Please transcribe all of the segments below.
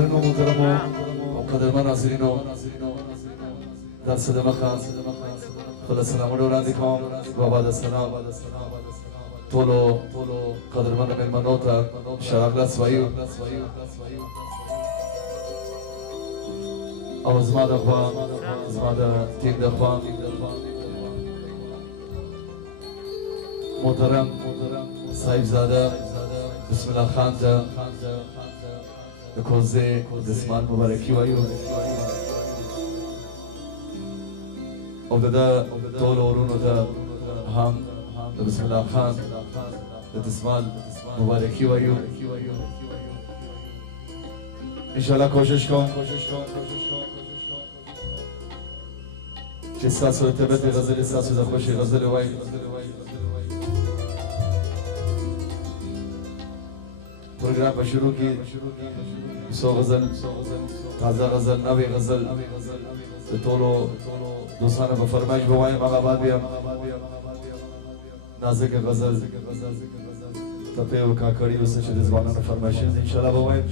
حاضرین و محترم و قدرمن حاضرین و در صدمه خواهد خدا سلام رو رندی کام و بعد السلام طولو قدرمن ملمنو تا شرقلت وایو او از ما دخوا از ما دا تیم دخوا محترم صاحب زاده بسم الله خان تا کوزه دسمان مبارکی وایو او دا طولو ورونو تا هم بسم الله خان دسمان مبارکی وایو انشاءالله کوشش کن چه ساس و ارتباط غزل ساس و خوش غزل وای پروگرام با شروع کی سو غزل تازه غزل نوی غزل طولو دوستانه با فرمایش بوایم آقا بعد بیام نازک غزل تپه و کاکاری و سچه دزبانان فرمایشند انشاءالله بوایم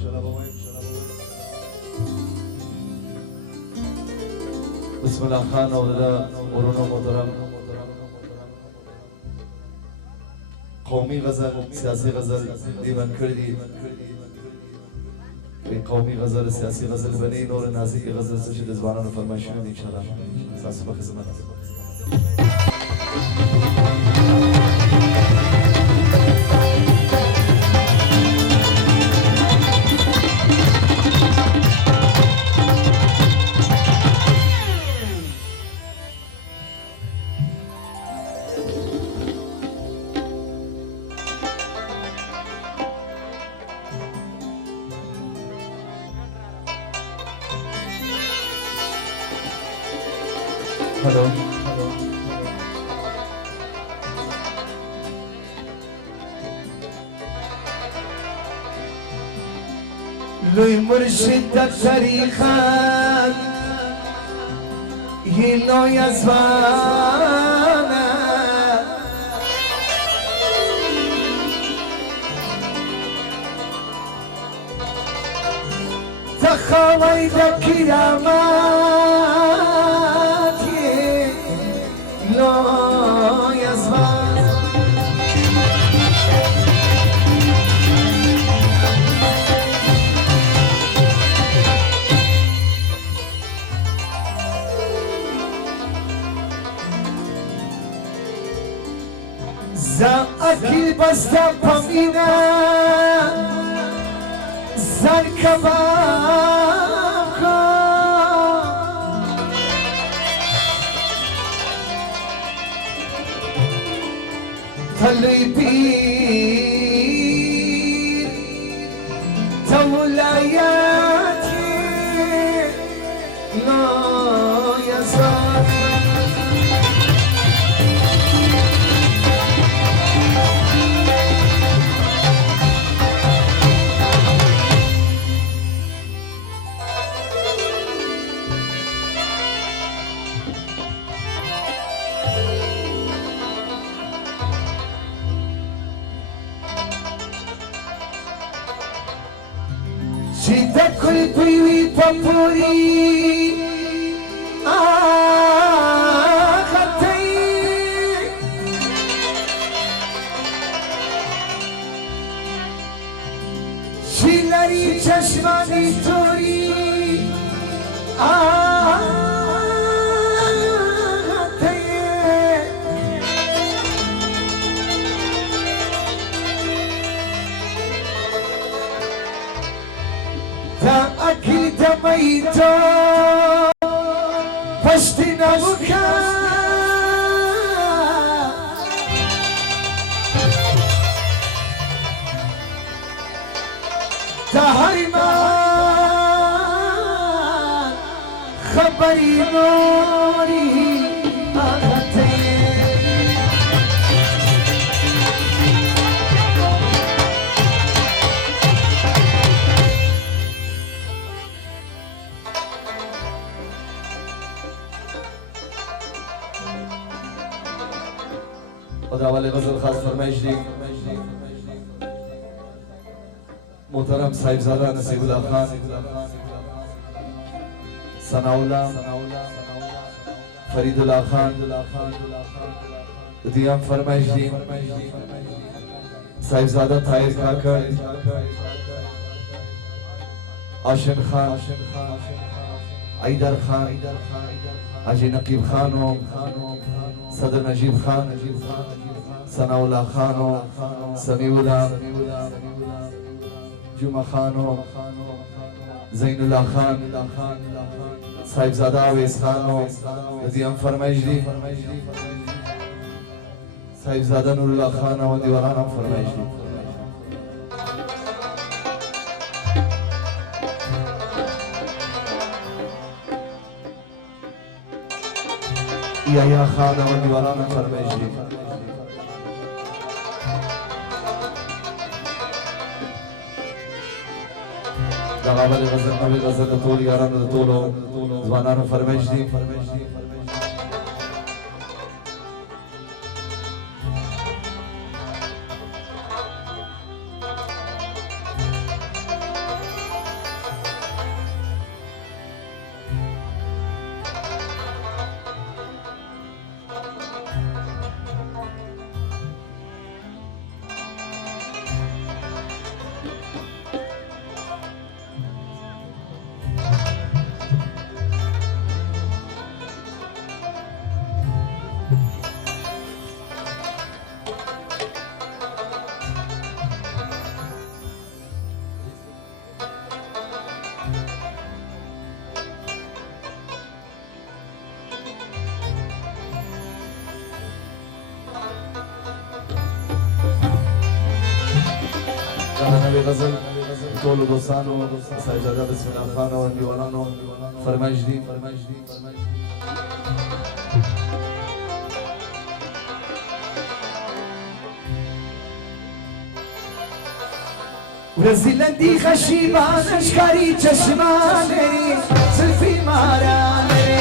بسم الله خان اولدا ورونو محترم قومی غزل سیاسی غزل دیوان کردی قومی غزل سیاسی غزل بنی نور نازی غزل سچه دزبانان فرمایشند انشاءالله ساسو بخدمت Hello. لوی مرشد در تاریخان هیلوی ازوانه تخوی در کیامت لوی ازوانه za akil basta pamina zarkabako talui pir tawlayati lo yazar Sita kul piwi papuri khatai Shilari chashmani tori akil damaito pasti nabuka taharima khabari nori خدا ولی غزل خاص فرمایش دی محترم صاحبزاده نصیب الله خان ثناءالله فرید الله خان دیام فرمایش دیم صاحبزاده طاهر کاکر آشن خان عیدر خان حاجی نقیب خان و صدر نجیب خان ثناء الله خان و سمیع الله جمعه خان و زین الله خان صاحبزاده اویس خان و دیام فرمایش دی صاحبزاده نور الله خان و دیواران هم فرمایش دی یا خان و دیواران هم فرمایش دی دغابل غزل نبی غزل د ټول یارانو د ټولو ځوانانو فرمایش دی نبی غزل ټولو دوستانو صاحبزاده بسم الله خان او دیوانانو فرمایش دی ورزیلندی خشیبان اشکاری چشمانی زلفی مارانی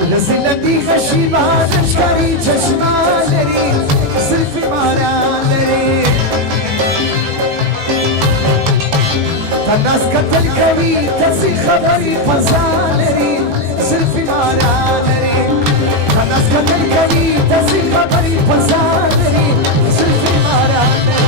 ورزیلندی خشیبان اشکاری چشمانی زلفی مارانی تناس قتل کوي تاسې خبرې فضا لري زلفې مارا لري تناس قتل کوي تاسې خبرې فضا لري زلفې مارا لري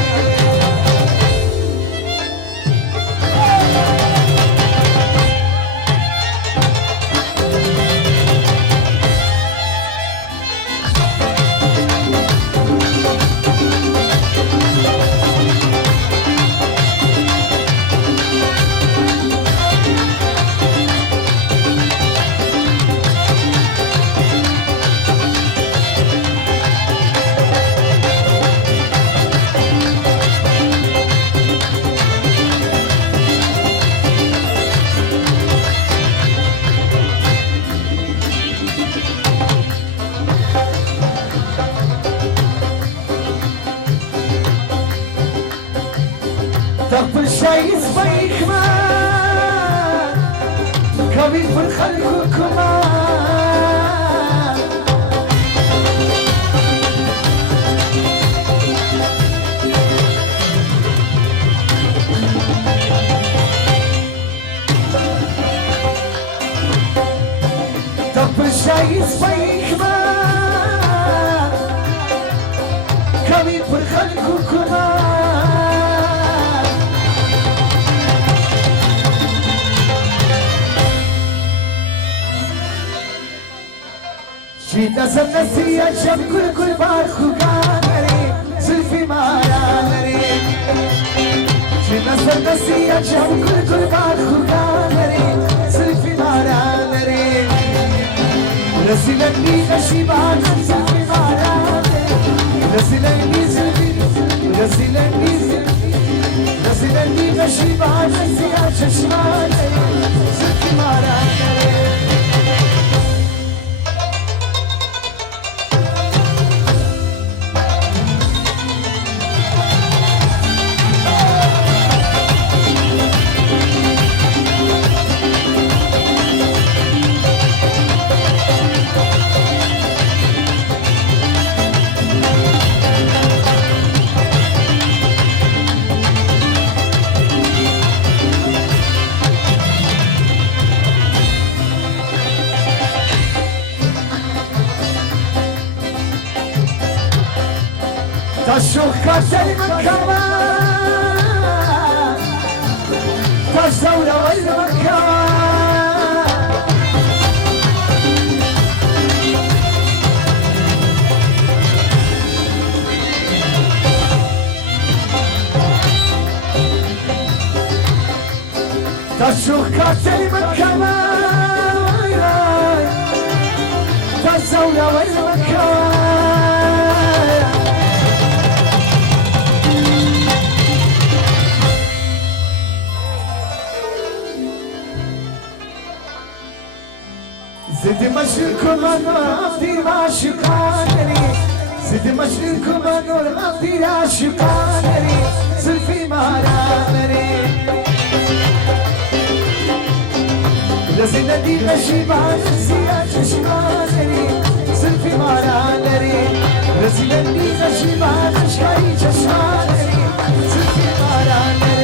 تخبر شايز بيكما كوي پر خلقكما تخبر شايز بيكما كوي پر خلقكما شیدا سنسیا شب گل گل بار خوگان لري زلفی مارا لري شیدا سنسیا شب گل گل بار خوگان لري زلفی مارا لري رسیلنی نشیبان زلفی مارا لري رسیلنی زلفی رسیلنی نشیبان زیا چشمان لري زلفی مارا لري تشوخ المكان تزورة والمكان تشوخ المكان تزورة والمكان زد مشركم أنا أفدي عاشقانني زد مشركم أنا أفدي عاشقانني زلفي مهرانني لازم ندي غشيبان الزياج شمانني زلفي مهرانني لازم ندي غشيبان شكاي جشمانني زلفي مهرانني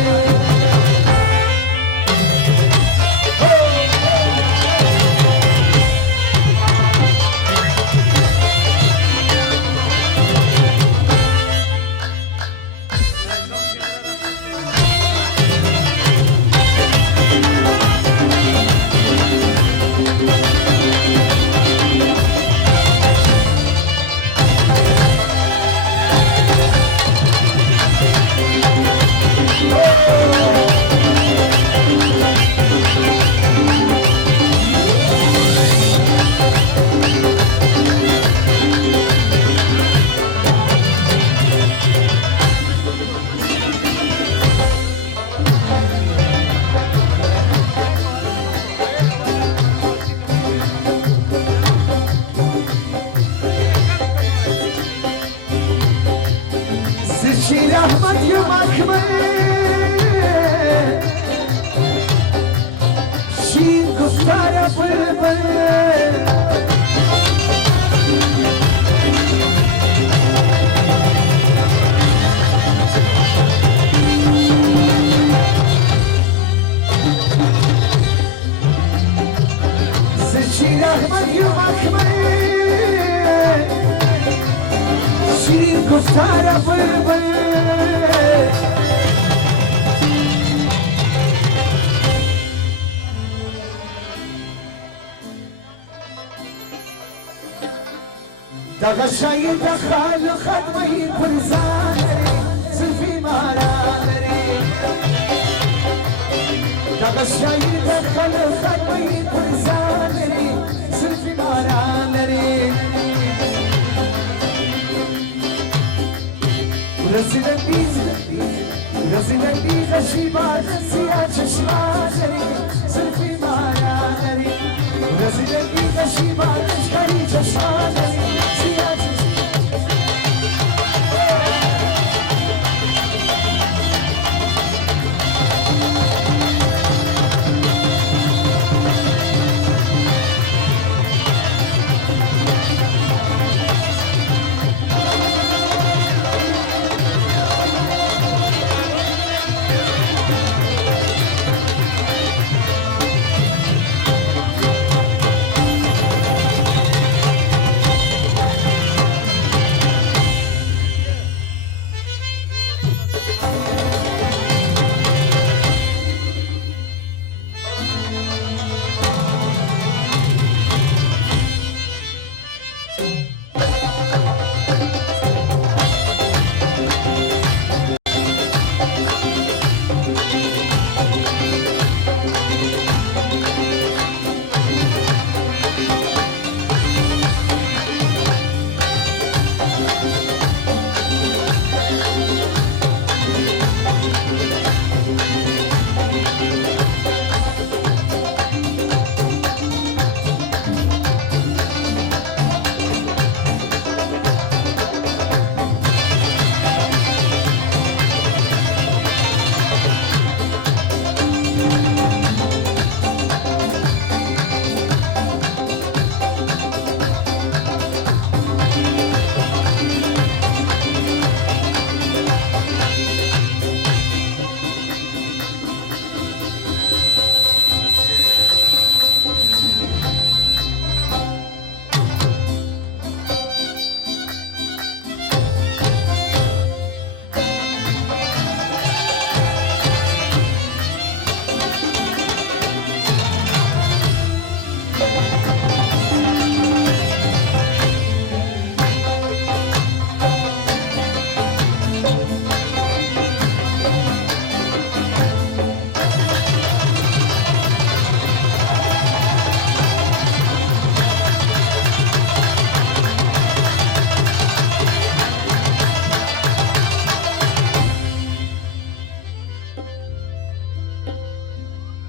شيل احمد يوم اكمل شيل كفتار يا بلبل شيل احمد يوم اكمل شيل كفتار يا بلبل دغشاي دخل خدمي برزانري زلفي مالانري دغشاي دخل خدمي برزانري زلفي مالانري رزلني غشيبان الزياج شمانري زلفي مالانري رزلني غشيبان